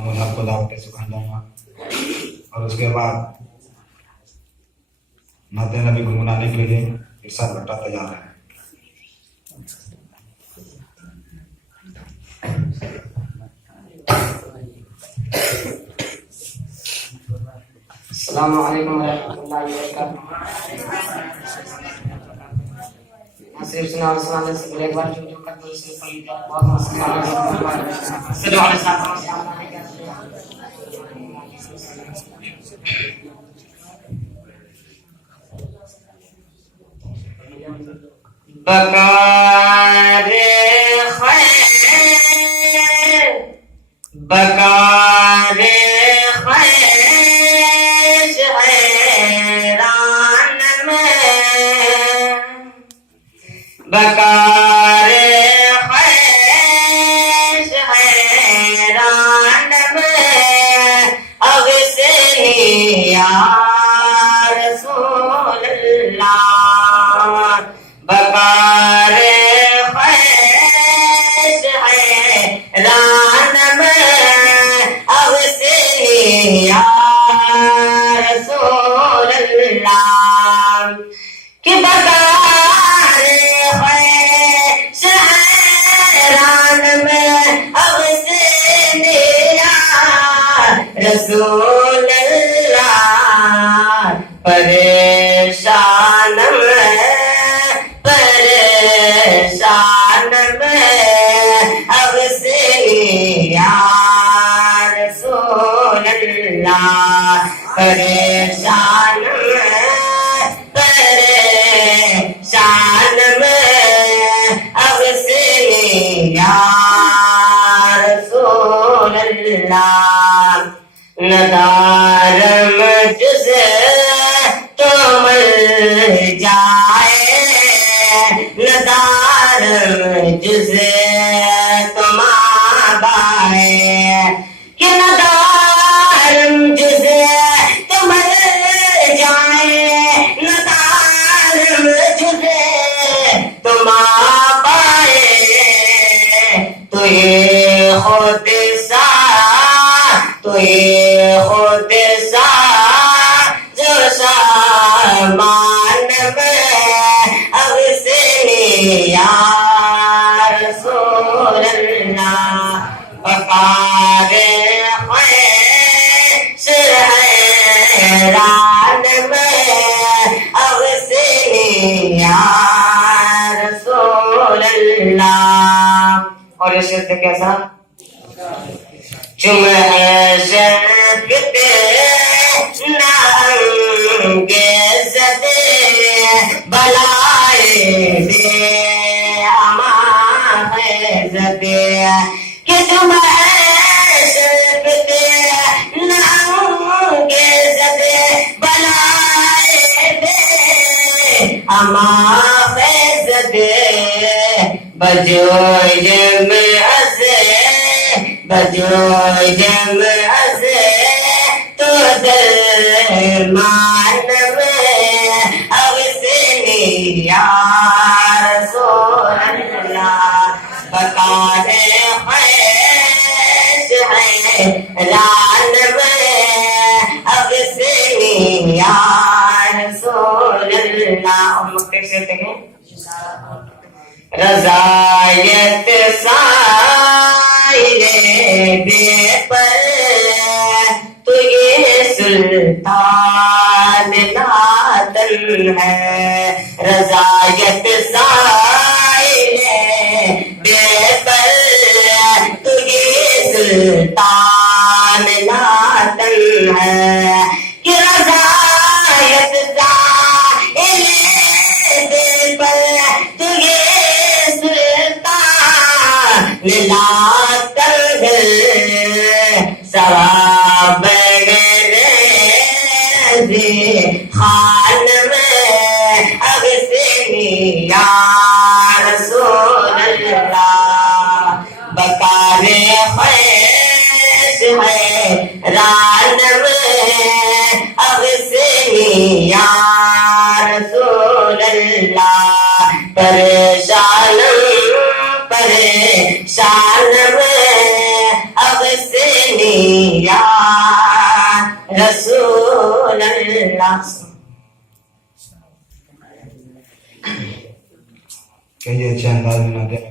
آپ کو دعوت سے کھانا گا اور اس کے بعد نعت نبی گنگنانے کے لیے ارشاد بھٹا تیار ہے. السلام علیکم ورحمۃ اللہ وبرکاتہ. صرف سنا سنانے سے ایک بار جو کرتے سے پہلے بہت مسلمان صلی اللہ علیہ وسلم بکار خیر بکار خیر حیران میں بکار خیر حیران میں اغثنی یا رسول اللہ بکار خیر حیران میں اغثنی یا رسول اللہ کہ بکار خیر حیران میں اغثنی یا رسول اللہ پریشان میں اغثنی یا رسول اللہ پریشان میں اغثنی یا رسول اللہ ندارم جزے تو مل جائے ندارم جزے تم آبائے کہ ندارم جزے تم مل جائے ندارم جزے تم آبائے تو یہ خود سا تو یہ خود سا جو سامان میں اغثنی یا رسول اللہ بکار خیر حیران میں اغثنی یا رسول اللہ. اور یہ شرط کیسا چم نانگیز دے بلائے دے امانیز دے کہ تم نانگیز دے بلائے دے امانیز دے بجوئی جم ازے بجوئی جم ازے تو درمان میں اغثنی یا رسول اللہ بکار خیر حیران میں اغثنی یا رسول اللہ. اور مکتے سے کہیں رضایت سائلے بے پر تو یہ سلطان لادن ہے رضایت سائلے بے پر تو یہ سلطان لادن ہے کہ رضایت سائلے بے پر تو یہ لاتن ثواب خان میں اغثنی یا رسول اللہ بکار خیر حیران میں اغثنی یا رسول اللہ پریشان میں اغثنی رسول اللہ. کئی اچھے انداز میں نعتیں